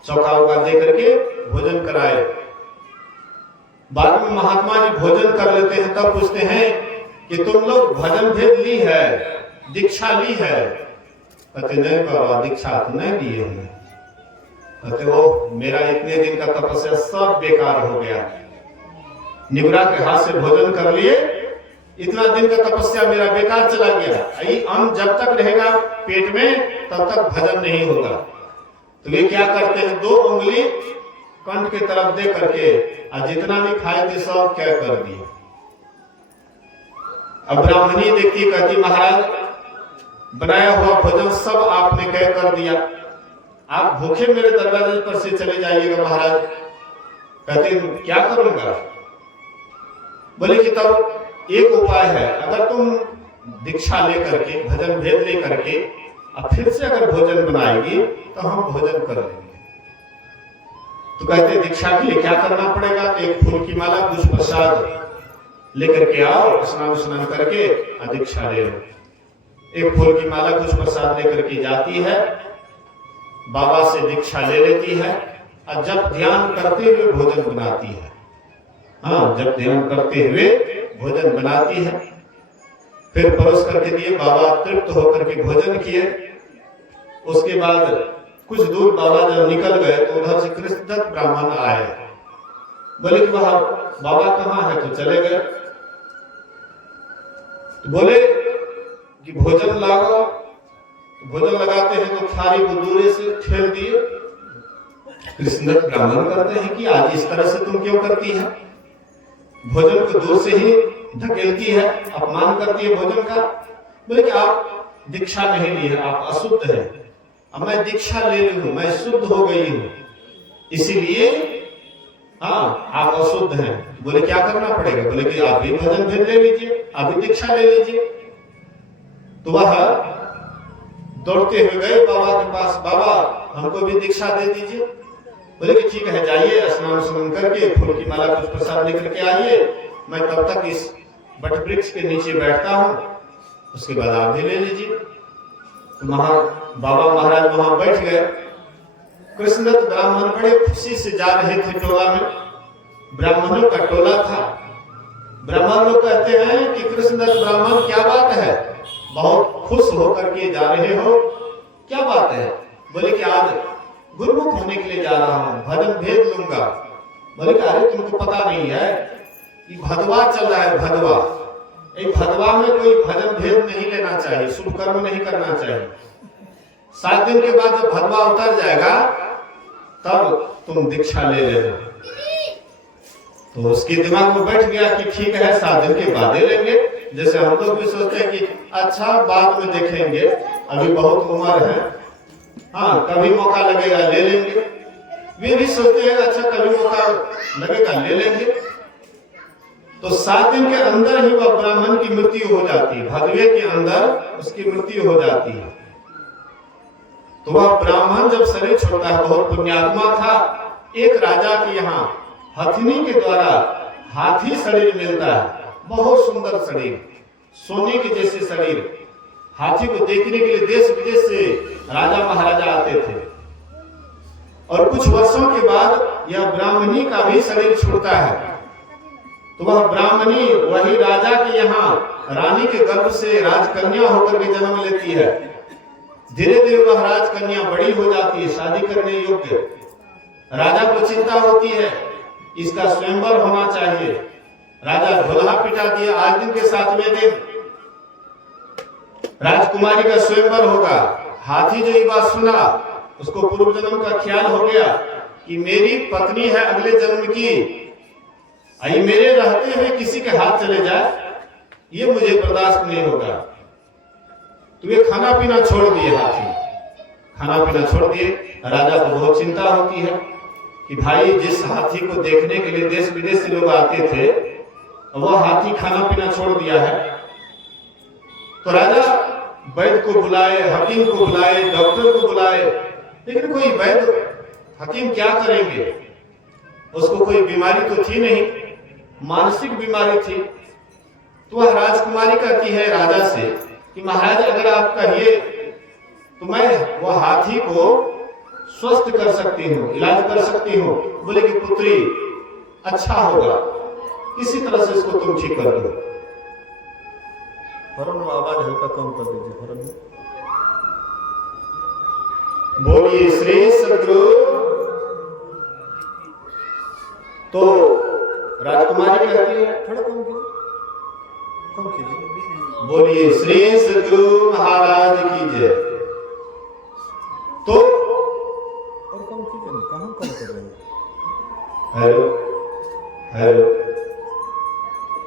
चौका उका दे करके भोजन कराए। बाद में महात्मा जी भोजन कर लेते हैं, तब पूछते हैं कि तुम लोग भजन भेद ली है, दीक्षा ली है? कहते नहीं बाबा, दीक्षा तो नहीं लिए हैं। कहते वो मेरा इतने दिन का तपस्या सब बेकार हो गया, निवरा के हाथ से भोजन कर लिए, इतना दिन का तपस्या मेरा बेकार चला गया। ये अन्न जब तक रहेगा पेट में तब तक भजन नहीं होगा। तो वे क्या करते हैं, 2 उंगली कंठ की तरफ दे करके और जितना भी खाए थे सब क्या कर दिए। अब ब्राह्मणी देखती, कहती महाराज बनाया हुआ भोजन सब आपने क्या कर दिया, आप भूखे मेरे दरवाजे पर से चले जाइएगा महाराज। कहते क्या करूंगा? बोले कि तब एक उपाय है, अगर तुम दीक्षा लेकर के भजन भेद लेकर के अब फिर से अगर भोजन बनाएगी तो हम भोजन कर लेंगे। तो कहते दीक्षा के लिए क्या करना पड़ेगा? तो एक फूल की माला कुछ प्रसाद लेकर के आओ, स्नान करके दीक्षा ले लो। एक फूल की माला कुछ प्रसाद लेकर के जाती है, बाबा से दीक्षा ले लेती है और जब ध्यान करते हुए भोजन बनाती है। हाँ, जब ध्यान करते हुए भोजन बनाती है, फिर परोस करके दिए, बाबा तृप्त होकर के भोजन किए। उसके बाद कुछ दूर बाबा जब निकल गए तो उधर से कृष्णदत्त ब्राह्मण आए। बोले कि वहां बाबा कहाँ है? तो चले गए। तो बोले कि भोजन लगाओ। भोजन लगाते हैं तो थाली को दूर से ठेल दिए। कृष्णदत्त ब्राह्मण करते हैं कि आज इस तरह से तुम क्यों करती है, भोजन को दूर से ही धकेलती है, अपमान करती है भोजन का। बोले कि आप दीक्षा नहीं ली है, आप अशुद्ध है। अब मैं दीक्षा ले ली हूं, मैं शुद्ध हो गई हूं, इसीलिए हाँ आप अशुद्ध हैं। बोले क्या करना पड़ेगा? बोले कि आप भी भजन भेद ले लीजिए, आप भी दीक्षा ले लीजिए। तो वह दौड़ते हुए गए बाबा के पास, बाबा हमको भी दीक्षा दे दीजिए। बोले कि ठीक है, जाइए स्नान करके फूल की माला कुछ प्रसाद लेकर के आइए, मैं तब तक इस बट वृक्ष के नीचे बैठता हूँ, उसके बाद आप भी ले लीजिए। तो बाबा महाराज वहां बैठ गए। कृष्णदत्त ब्राह्मण बड़े खुशी से जा रहे थे टोला में, ब्राह्मणों का टोला था। ब्राह्मण लोग कहते हैं कि कृष्णदत्त ब्राह्मण क्या बात है, बहुत खुश होकर के जा रहे हो, क्या बात है? बोले कि आज गुरुमुख होने के लिए जा रहा हूँ, भजन भेद लूंगा। बोले कि अरे तुमको पता नहीं है, ये भदवा चल रहा है, भदवा। एक भदवा में कोई भजन भेद नहीं लेना चाहिए, शुभ कर्म नहीं करना चाहिए। 7 दिन के बाद जब भदवा उतर जाएगा तब तुम दीक्षा ले लेना। तो उसके दिमाग में बैठ गया कि ठीक है 7 दिन के बाद ले लेंगे। जैसे हम लोग भी सोचते हैं कि अच्छा बाद में देखेंगे, अभी बहुत उम्र है, हाँ कभी मौका लगेगा ले लेंगे। वे भी सोचते हैं अच्छा कभी मौका लगेगा ले लेंगे। तो 7 दिन के अंदर ही वह ब्राह्मण की मृत्यु हो जाती है, भदवे के अंदर उसकी मृत्यु हो जाती है। तो वह ब्राह्मण जब शरीर छोड़ता है, बहुत पुण्यात्मा था। एक राजा के यहाँ हथिनी के द्वारा हाथी शरीर मिलता है, बहुत सुंदर शरीर, सोने के जैसे शरीर। हाथी को देखने के लिए देश विदेश से राजा महाराजा आते थे। और कुछ वर्षों के बाद यह ब्राह्मणी का भी शरीर छूटता है। तो वह ब्राह्मणी वही राजा के यहाँ रानी के गर्भ से राजकन्या होकर के जन्म लेती है। धीरे धीरे वह राजकन्या बड़ी हो जाती है, शादी करने योग्य। राजा को चिंता होती है इसका स्वयंवर होना चाहिए। राजा ढोलहा पिटा दिया, आज दिन के 7वें दिन राजकुमारी का स्वयंवर होगा। हाथी जो ये बात सुना, उसको पूर्व जन्म का ख्याल हो गया कि मेरी पत्नी है अगले जन्म की, आई मेरे रहते हुए किसी के हाथ चले जाए, ये मुझे बर्दाश्त नहीं होगा। तो ये खाना पीना छोड़ दिए, हाथी खाना पीना छोड़ दिए। राजा को बहुत चिंता होती है कि भाई जिस हाथी को देखने के लिए देश विदेश से लोग आते थे, वह हाथी खाना पीना छोड़ दिया है। तो राजा वैद्य को बुलाए, हकीम को बुलाए, डॉक्टर को बुलाए, लेकिन कोई वैद्य हकीम क्या करेंगे? उसको कोई बीमारी तो थी नहीं, मानसिक बीमारी थी। तो वह राजकुमारी कहती है राजा से कि महाराज अगर आप कहिए तो मैं वो हाथी को स्वस्थ कर सकती हूँ, इलाज कर सकती हूँ। बोले कि पुत्री अच्छा होगा, इसी तरह से इसको तुम ठीक कर दो। फरन आवाज हल्का कम कर दीजिए। फरन बोलिए श्री सद्गुरु। तो राजकुमारी कहती है, थोड़ा कम कीजिए, कम कीजिए। बोलिए श्री सद्गुरु महाराज की जय। तो और कम कीजिए ना, कहाँ कम कर रहे हैं? Hello hello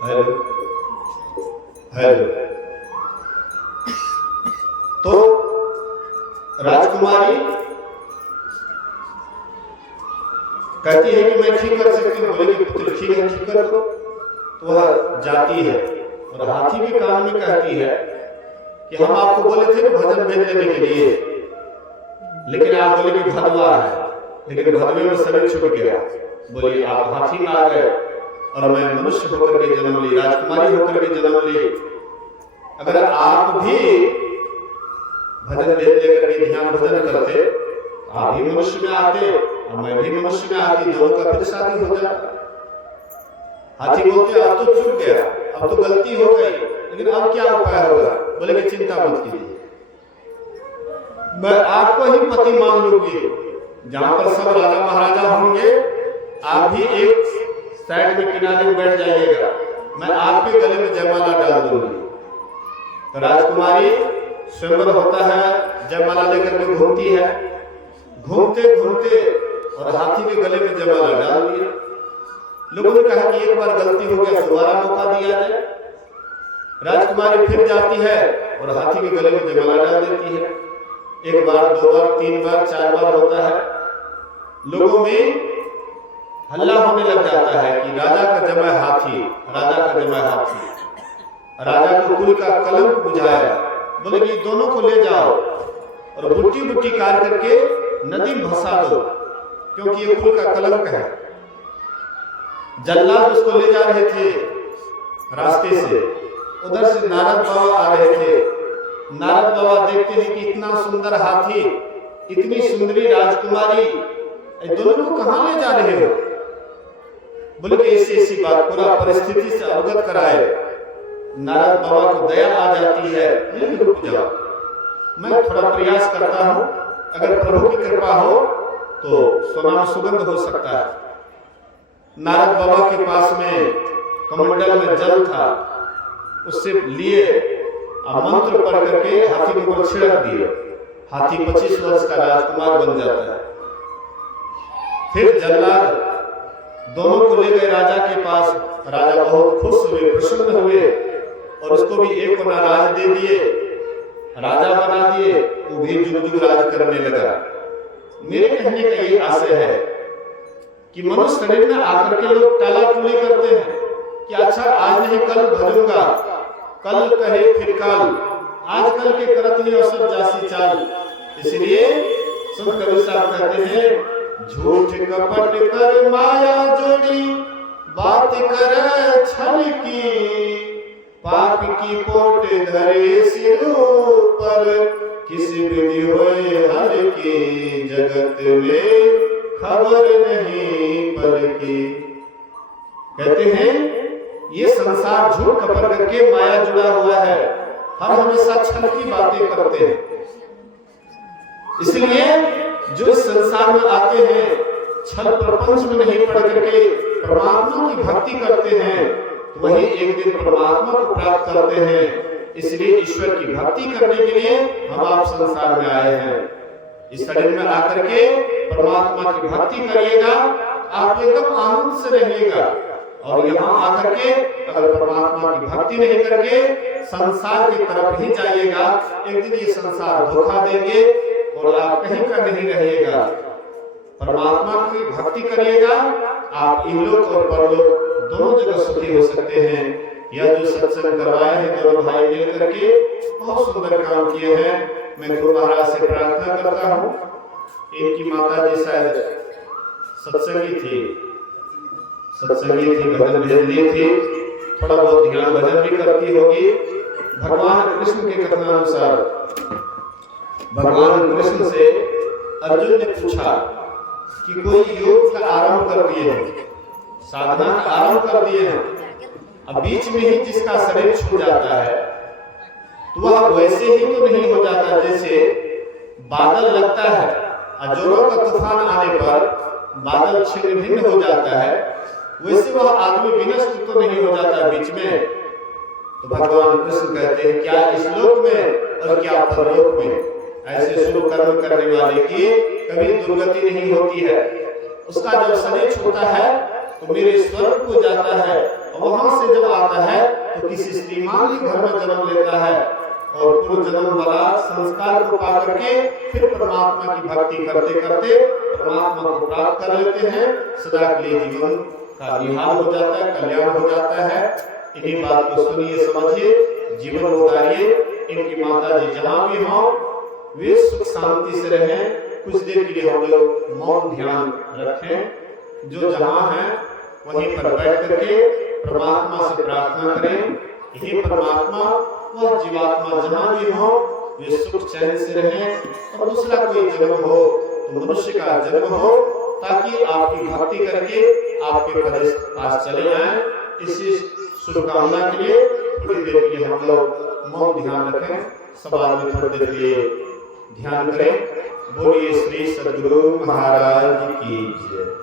hello hello. तो राजकुमारी कहती है कि मैं ठीक कर सकती हूँ। बोले कि पुत्र ठीक है, ठीक कर दो। तो वह जाती है और हाथी के कान में कहती है कि हम आपको बोले थे भजन भेज देने के लिए, लेकिन आप बोले कि भदवा है, लेकिन भदवे में शरीर छूट गया। बोलिए आप हाथी में आ गए और मैं मनुष्य होकर के जन्म ली, राजकुमारी होकर के जन्म ली। अगर आप भी भजन भेज लेकर के ध्यान भजन करते, आप भी मनुष्य में आते और मैं भी मनुष्य में आती, दोनों का फिर शादी हो जाता। हाथी बोलते अब तो चूक गया, अब तो गलती हो गई, लेकिन अब क्या उपाय होगा? बोले कि चिंता मत कीजिए, मैं आपको ही पति मान लूंगी। जहां पर सब राजा महाराजा होंगे, आप भी एक साइड में किनारे में बैठ जाइएगा, मैं आपके गले में जयमाला डाल दूंगी। तो राजकुमारी स्वयंवर होता है, जयमाला लेकर के घूमती है। घूमते घूमते और हाथी के गले में जयमाला डाल दिया। लोगों ने कहा कि एक बार गलती हो गया, दोबारा मौका दिया जाए। राजकुमारी फिर जाती है और हाथी के गले में जयमाला डाल देती है। एक बार, दो बार, तीन बार, चार बार होता है। लोगों में हल्ला होने लग जाता है कि राजा का जमा हाथी, राजा का जमा हाथी। राजा को कुल का कलंक बुझाया। बोले कि दोनों को ले जाओ और बुट्टी बुट्टी काट करके नदी में भसा दो, क्योंकि ये कुल का कलंक है। जल्लाद उसको ले जा रहे थे रास्ते से, उधर से नारद बाबा आ रहे थे। नारद बाबा देखते हैं कि इतना सुंदर हाथी, इतनी सुंदरी राजकुमारी, दोनों को कहां ले जा रहे हो? बोले कि ऐसी बात पूरा परिस्थिति से अवगत कराए। नारद बाबा को दया आ जाती है, रुक जाओ, मैं थोड़ा प्रयास करता हूं, अगर प्रभु की कृपा हो तो सोना सुगंध हो सकता है। नारद बाबा के पास में कमंडल में जल था, उससे लिए मंत्र पढ़ करके हाथी के ऊपर छिड़क दिए। हाथी 25 वर्ष का राजकुमार बन जाता है। फिर जल्लाद दोनों को ले गए राजा के पास। राजा बहुत खुश हुए, प्रसन्न हुए और उसको भी एक को राज दे दिए, राजा बना दिए। वो भी जुग जुग राज करने लगा। मेरे कहने का ये आशय है कि मनुष्य शरीर में आकर के लोग टाला टूली करते हैं कि अच्छा आज नहीं कल भजूंगा, कल कहे फिर काल, आजकल के करत नहीं और सब जासी चाल। इसलिए संत कबीर साहब कहते हैं, झूठ कपट कर माया जोड़ी, बात कर छल की, पाप की पोट धरे सिर पर, किस विधि होए हर की, जगत में खबर नहीं पर की। कहते हैं ये संसार झूठ कपट करके माया जुड़ा हुआ है, हम हमेशा छल की बातें करते हैं। इसलिए जो इस संसार में आते हैं, छल प्रपंच में नहीं पड़ करके परमात्मा की भक्ति करते हैं, तो वही एक दिन परमात्मा को प्राप्त करते हैं। इसलिए ईश्वर की भक्ति करने के लिए हम आप संसार में आए हैं। इस शरीर में आकर के परमात्मा की भक्ति करिएगा, आप एकदम आनंद से रहिएगा। और यहाँ आकर के अगर परमात्मा की भक्ति नहीं करके संसार की तरफ ही जाइएगा, एक दिन ये संसार धोखा देंगे और आप कहीं का नहीं रहिएगा। परमात्मा की भक्ति करिएगा, आप इहलोक और परलोक दोनों जगह सुखी हो सकते हैं। यह जो सत्संग करवाए हैं दोनों भाई मिल करके बहुत सुंदर काम किए हैं। मैं गुरु महाराज से प्रार्थना करता हूँ, इनकी माता जी शायद सत्संगी थी, भजन भेज दी थी, थोड़ा बहुत ध्यान भजन भी करती होगी। भगवान कृष्ण के कथनानुसार भगवान कृष्ण से अर्जुन ने पूछा कि कोई योग का आरंभ कर दिए हैं, साधना का आरंभ कर दिए हैं, अब बीच में ही जिसका शरीर छूट जाता है तो वह वैसे ही तो नहीं हो जाता जैसे बादल लगता है, अजोरों का तूफान आने पर बादल छिन्न भिन्न हो जाता है, वैसे वह आदमी विनष्ट तो नहीं हो जाता बीच में। तो भगवान कृष्ण कहते हैं क्या इस लोक में और क्या परलोक में ऐसे शुभ कर्म करने वाले की कभी दुर्गति नहीं होती है। उसका जब शरीर छूटता है तो मेरे स्वर्ग को जाता है और वहां से जब आता है तो किसी श्रीमान के घर में जन्म लेता है और पूर्व जन्म वाला संस्कार को पा करके फिर परमात्मा की भक्ति करते करते परमात्मा को प्राप्त कर लेते हैं, सदा के लिए जीवन का निहाल हो जाता है, कल्याण हो जाता है। इन्हीं बात को सुनिए, समझिए, जीवन उतारिए। इनकी माता जी जहाँ भी हों वे सुख शांति से रहें। कुछ देर के लिए हम लोग मौन ध्यान रखें, जो जहाँ है वहीं पर बैठ करके परमात्मा से प्रार्थना करें, हे परमात्मा वह जीवात्मा जहाँ भी हो वे सुख चैन से रहें और दूसरा कोई जन्म हो तो मनुष्य का जन्म हो, ताकि आपकी भक्ति करके आपके पास चले आए। इसी शुभकामना के लिए थोड़ी देर के लिए हम लोग मौन ध्यान रखें, सब आदमी थोड़ी देर के लिए ध्यान करें। बोलिए श्री सद्गुरु महाराज की जय।